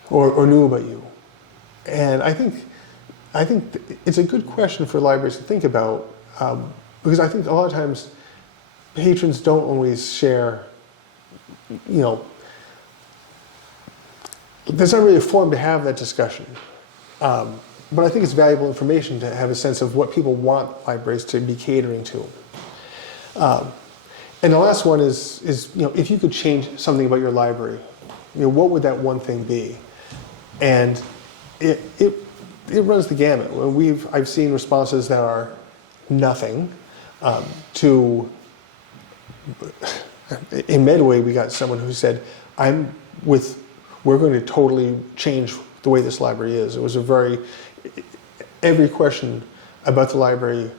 or knew about you? And I think it's a good question for libraries to think about, because I think a lot of times patrons don't always share, there's not really a forum to have that discussion. But I think it's valuable information to have a sense of what people want libraries to be catering to. And the last one is if you could change something about your library, what would that one thing be? And it runs the gamut. I've seen responses that are nothing to. In Medway, we got someone who said, we're going to totally change the way this library is. It was every question about the library,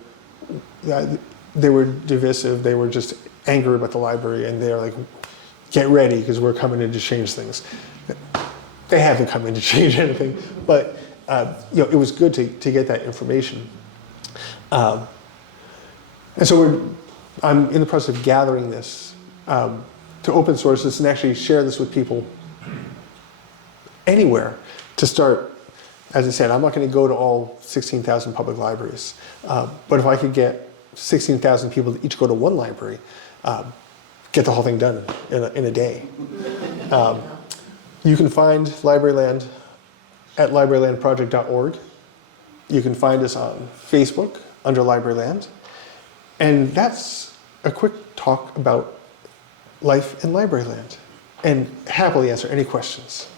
they were divisive, they were just angry about the library, and they're like, get ready, because we're coming in to change things. They haven't come in to change anything, but it was good to get that information. And so I'm in the process of gathering this to open source this and actually share this with people anywhere to start. As I said, I'm not going to go to all 16,000 public libraries, but if I could get 16,000 people to each go to one library, get the whole thing done in a day. You can find Libraryland at librarylandproject.org. You can find us on Facebook under Libraryland. And that's a quick talk about life in Libraryland, and happily answer any questions.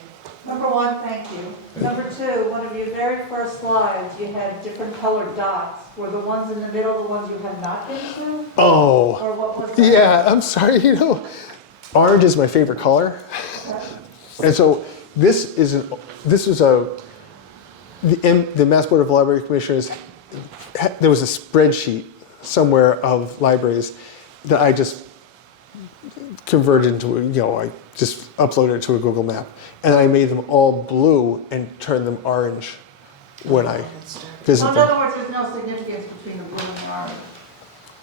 Number one, thank you. Number two, one of your very first slides, you had different colored dots. Were the ones in the middle the ones you had not been to? Oh, Or what was that? yeah, I'm sorry, orange is my favorite color. And so the Mass Board of Library Commissioners, there was a spreadsheet somewhere of libraries that I just converted into, I just uploaded it to a Google map. And I made them all blue and turned them orange when I visit So in them. other words, there's no significance between the blue and the orange.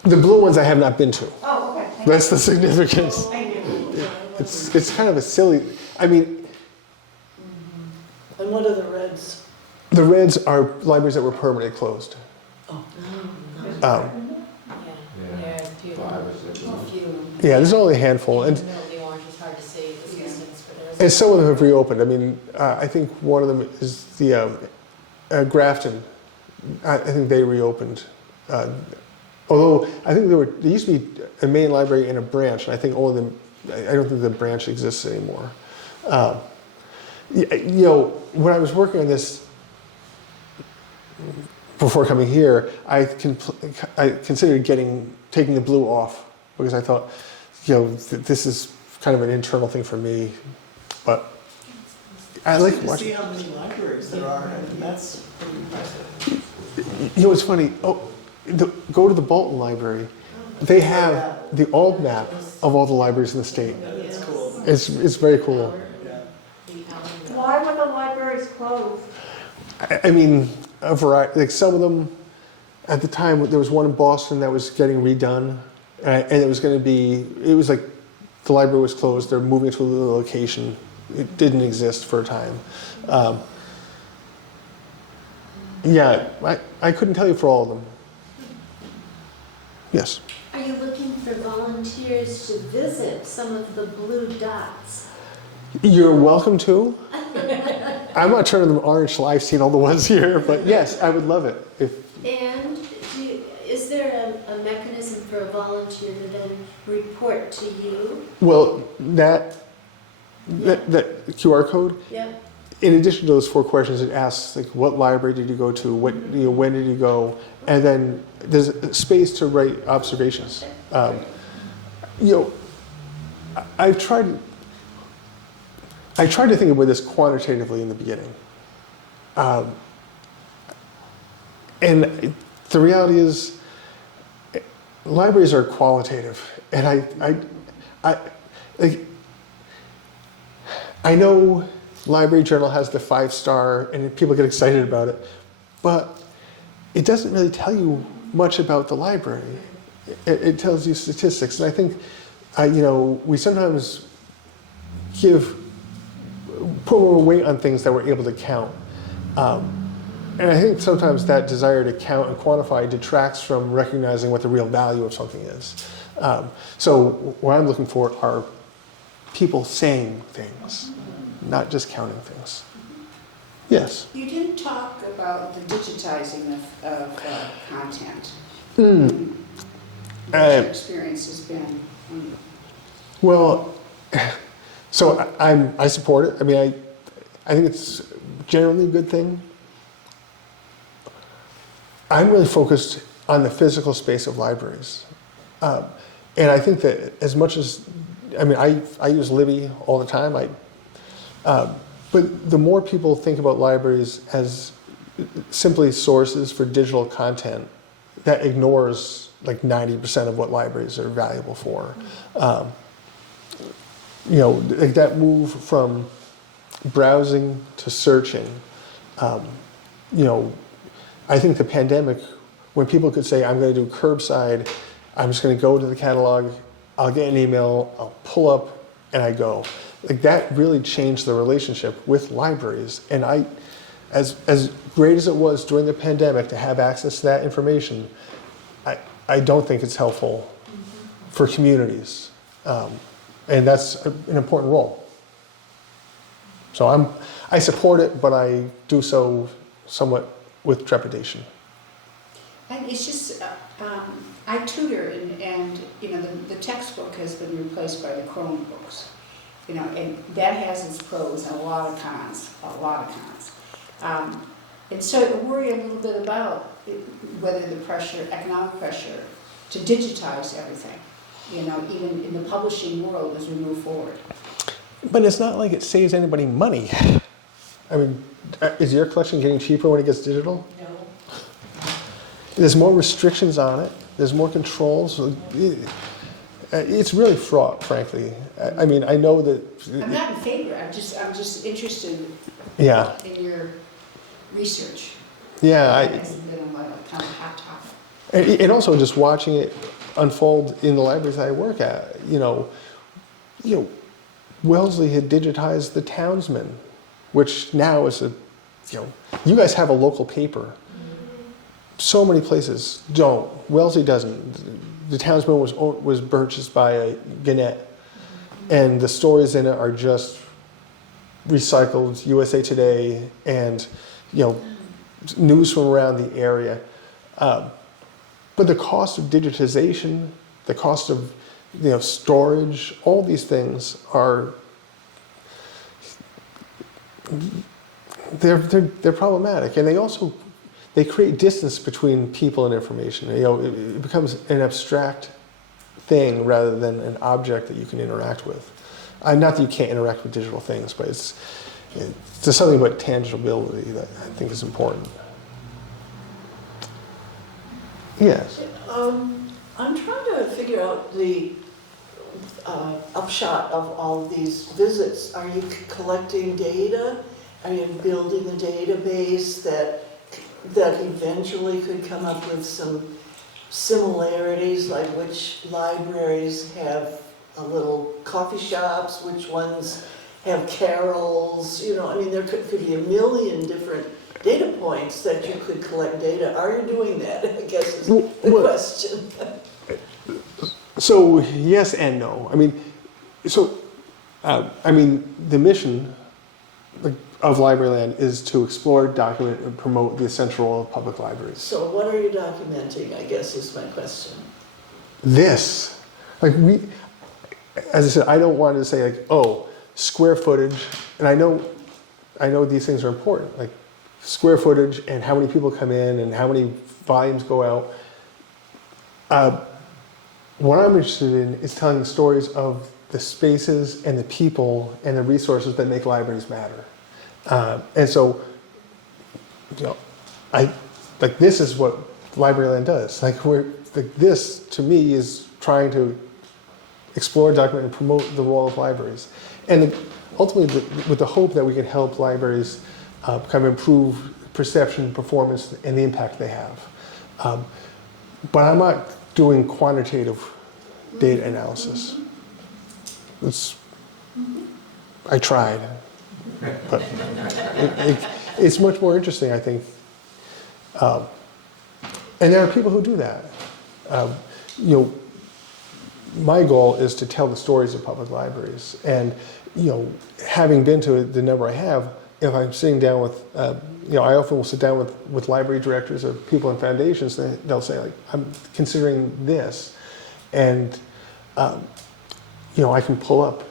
The blue ones I have not been to. Oh, okay. Thank That's the significance. Thank you. It's kind of a silly, And what are the reds? the reds are libraries that were permanently closed. Oh. Yeah, there's only a handful. And The orange is hard to see at this distance, but there is. and some of them have reopened. I think one of them is the Grafton. I think they reopened. Although I think there used to be a main library and a branch, and I think all of them. I don't think the branch exists anymore. When I was working on this before coming here, I considered taking the blue off, because I thought, this is kind of an internal thing for me. But I like to see watching. how many libraries there are, and that's pretty impressive. It's funny. Go to the Bolton Library. They have the old map of all the libraries in the state. It's cool. It's very cool. Yeah. Why were the libraries closed? A variety. Like some of them, at the time, there was one in Boston that was getting redone, and it was going to be, it was like the library was closed, they're moving to a new location. It didn't exist for a time. Yeah, I couldn't tell you for all of them. Yes. Are you looking for volunteers to visit some of the blue dots? You're welcome to. I'm not turning them orange till I've seen all the ones here, but yes, I would love it. And is there a mechanism for a volunteer to then report to you? Well, that QR code, Yep. in addition to those 4 questions, it asks like, what library did you go to, when did you go, and then there's a space to write observations. I tried to think about this quantitatively in the beginning, and the reality is, libraries are qualitative, and I know Library Journal has the 5-star and people get excited about it, but it doesn't really tell you much about the library. It tells you statistics, and I think we sometimes put more weight on things that we're able to count, and I think sometimes that desire to count and quantify detracts from recognizing what the real value of something is. So what I'm looking for are people saying things, not just counting things. Yes? You didn't talk about the digitizing of content. What your experience has been. Well, so I support it. I mean, I think it's generally a good thing. I'm really focused on the physical space of libraries. And I think that as much as, I use Libby all the time, but the more people think about libraries as simply sources for digital content, that ignores like 90% of what libraries are valuable for. Like that move from browsing to searching, I think the pandemic, when people could say, I'm going to do curbside, I'm just going to go to the catalog, I'll get an email, I'll pull up, and I go. Like that really changed the relationship with libraries. And as great as it was during the pandemic to have access to that information, I don't think it's helpful for communities. And that's an important role. So I support it, but I do so somewhat with trepidation. And it's just, I tutor and the textbook has been replaced by the Chromebooks. And that has its pros and a lot of cons. And so I worry a little bit about whether the economic pressure to digitize everything, even in the publishing world as we move forward. But it's not like it saves anybody money. I mean, is your collection getting cheaper when it gets digital? No. There's more restrictions on it. There's more controls. It's really fraught, frankly. I mean, I know that. I'm not in favor. I'm just interested. Yeah. In your research. Yeah. It hasn't been a kind of hot topic. And also just watching it unfold in the libraries I work at. Wellesley had digitized the Townsman, which now is you guys have a local paper. So many places don't. Wellesley doesn't. The Townsman was purchased by Gannett, and the stories in it are just recycled USA Today and news from around the area. But the cost of digitization, the cost of storage, all these things are they're problematic, and they create distance between people and information. It becomes an abstract thing rather than an object that you can interact with. Not that you can't interact with digital things, but there's something about tangibility that I think is important. Yes. I'm trying to figure out the upshot of all of these visits. Are you collecting data? Are you building a database that that eventually could come up with some similarities, like which libraries have a little coffee shops, which ones have carols, you know, I mean, there could be a million different data points that you could collect data. Are you doing that, I guess is the question. So yes and no. I mean, the mission of Libraryland is to explore, document, and promote the essential role of public libraries. So what are you documenting, I guess is my question. This, as I said, I don't want to say like, oh, square footage, and I know these things are important, like square footage and how many people come in and how many volumes go out. What I'm interested in is telling stories of the spaces and the people and the resources that make libraries matter. And so, you know, this is what Libraryland does. This to me is trying to explore, document, and promote the role of libraries, and ultimately with the hope that we can help libraries kind of improve perception, performance, and the impact they have. But I'm not doing quantitative data analysis. I tried, but it's much more interesting, I think. And there are people who do that. You know, my goal is to tell the stories of public libraries, and you know, having been to the number I have, if I'm sitting down with, you know, I often will sit down with library directors or people in foundations, and they'll say, like, I'm considering this, and you know, I can pull up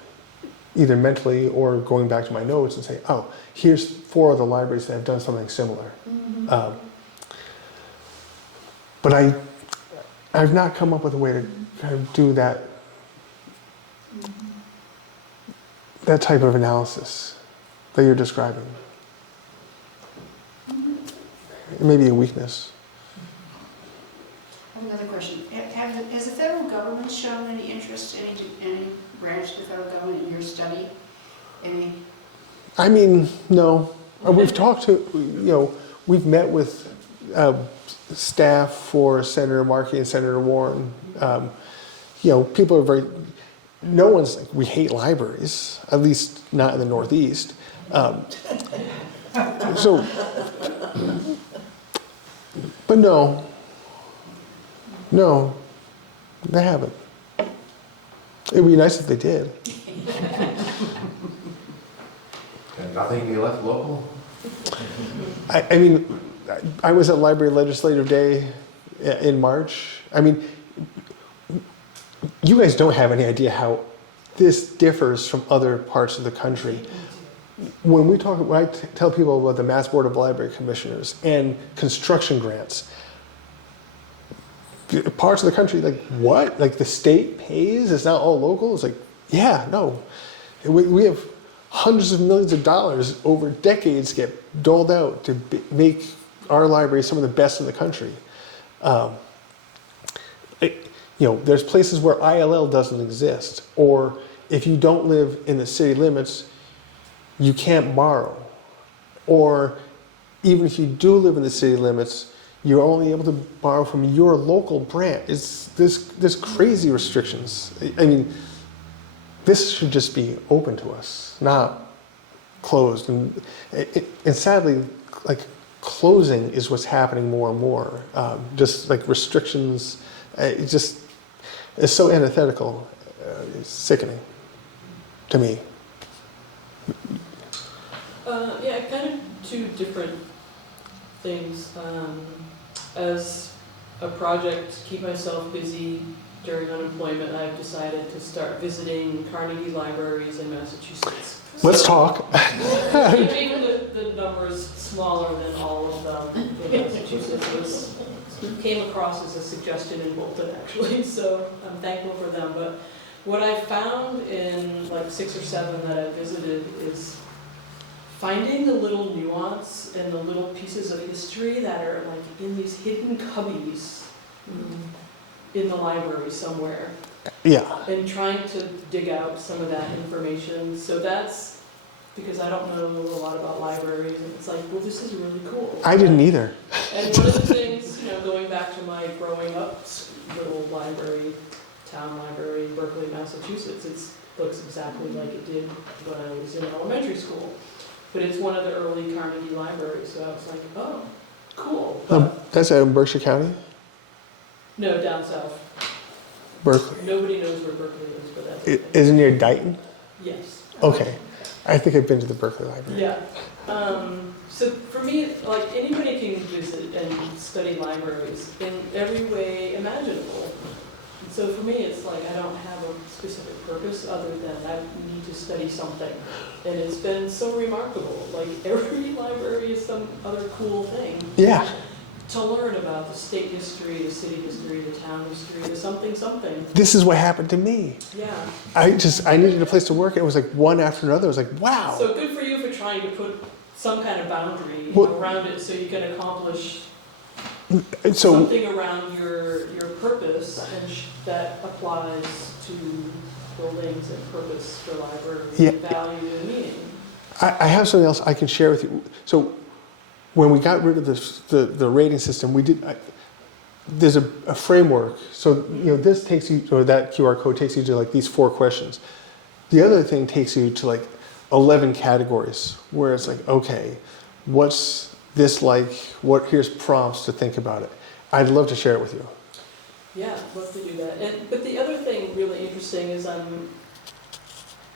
either mentally or going back to my notes and say, oh, here's 4 other libraries that have done something similar. But I've not come up with a way to kind of do that type of analysis that you're describing. It may be a weakness. I have another question. Has the federal government shown any interest, any branch of the federal government in your study? Any? I mean, no. We've talked to, you know, we've met with staff for Senator Markey and Senator Warren. You know, people are no one's like, we hate libraries, at least not in the Northeast. So, but no, they haven't. It would be nice if they did. And nothing can be left local? I mean, I was at Library Legislative Day in March. I mean, you guys don't have any idea how this differs from other parts of the country. When I tell people about the Mass Board of Library Commissioners and construction grants, parts of the country, like, what? Like, the state pays? It's not all local? It's like, yeah, no. We have hundreds of millions of dollars over decades get doled out to make our library some of the best in the country. You know, there's places where ILL doesn't exist, or if you don't live in the city limits, you can't borrow. Or even if you do live in the city limits, you're only able to borrow from your local branch. There's crazy restrictions. I mean, this should just be open to us, not closed. And sadly, like, closing is what's happening more and more. Just like restrictions, it's so antithetical. It's sickening to me. Yeah, kind of 2 different things. As a project to keep myself busy during unemployment, I've decided to start visiting Carnegie libraries in Massachusetts. Let's talk. Keeping the numbers smaller than all of them in Massachusetts came across as a suggestion in Bolton, actually, so I'm thankful for them. But what I found in like 6 or 7 that I visited is finding the little nuance and the little pieces of history that are like in these hidden cubbies in the library somewhere. Yeah. And trying to dig out some of that information. So that's because I don't know a lot about libraries, and it's like, well, this is really cool. I didn't either. And one of the things, going back to my growing up little library, town library in Berkeley, Massachusetts, it looks exactly like it did when I was in elementary school. But it's one of the early Carnegie libraries, so I was like, oh, cool. But That's out in Berkshire County? no, down south. Berkeley. Nobody knows where Berkeley is, but that's. Is it near Dighton? Yes. Okay. I think I've been to the Berkeley Library. Yeah. So for me, like, anybody can visit and study libraries in every way imaginable. And so for me, it's like I don't have a specific purpose other than I need to study something. And it's been so remarkable. Like, every library is some other cool thing. Yeah. To learn about the state history, the city history, the town history, the something. This is what happened to me. Yeah. I needed a place to work, and it was like one after another. It was like, wow. So good for you for trying to put some kind of boundary Well- around it so you can accomplish So, something around your purpose and that applies to buildings and purpose for libraries, Yeah. value and meaning. I have something else I can share with you. So, when we got rid of the rating system, there's a framework. So, this takes you, or that QR code takes you to like these 4 questions. The other thing takes you to like 11 categories, where it's like, okay, what's this like? Here's prompts to think about it. I'd love to share it with you. Yeah, love to do that. But the other thing really interesting is I'm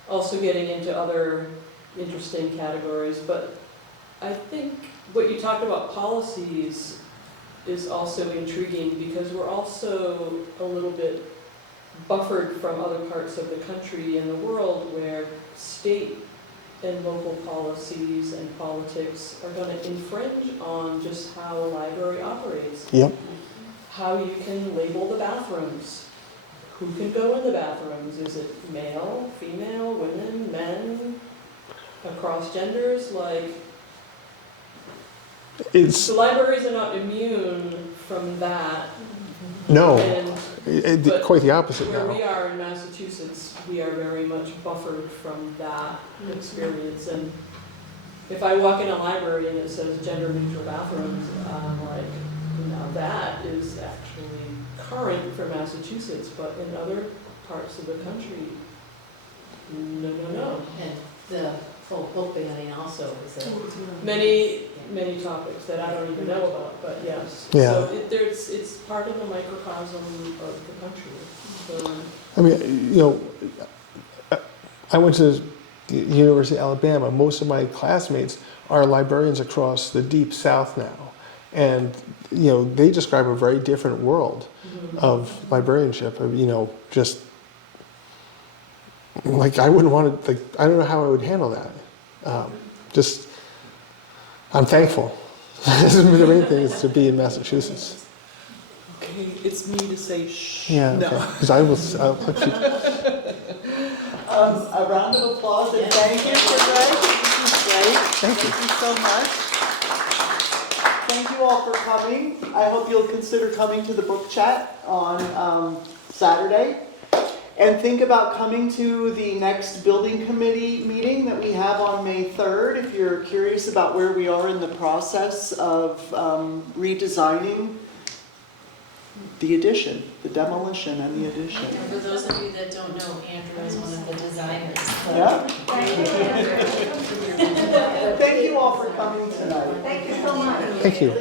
also getting into other interesting categories, but I think what you talked about policies is also intriguing because we're also a little bit buffered from other parts of the country and the world where state and local policies and politics are going to infringe on just how a library operates. Yep. How you can label the bathrooms. Who can go in the bathrooms? Is it male, female, women, men, across genders? Like, It's the libraries are not immune from that. no, And but quite the opposite where now. we are in Massachusetts, we are very much buffered from that experience. And if I walk in a library and it says gender neutral bathrooms, I'm like, now that is actually current for Massachusetts, but in other parts of the country, no. And the whole book banning also is a. Many topics that I don't even know about, but yes. Yeah. So it's part of the microcosm of the country. So, I mean, I went to the University of Alabama. Most of my classmates are librarians across the deep South now. And, they describe a very different world of librarianship. Just like I wouldn't want to, I don't know how I would handle that. I'm thankful. The main thing is to be in Massachusetts. Okay, it's me to say shh. Yeah, okay. Because I'll put you. A round of applause and thank you for that. Great. Thank you. Thank you so much. Thank you all for coming. I hope you'll consider coming to the book chat on Saturday. And think about coming to the next building committee meeting that we have on May 3rd if you're curious about where we are in the process of redesigning the addition, the demolition and the addition. And for those of you that don't know, Andrew is one of the designers. So. Yeah? Thank you all for coming tonight. Thank you so much. Thank you.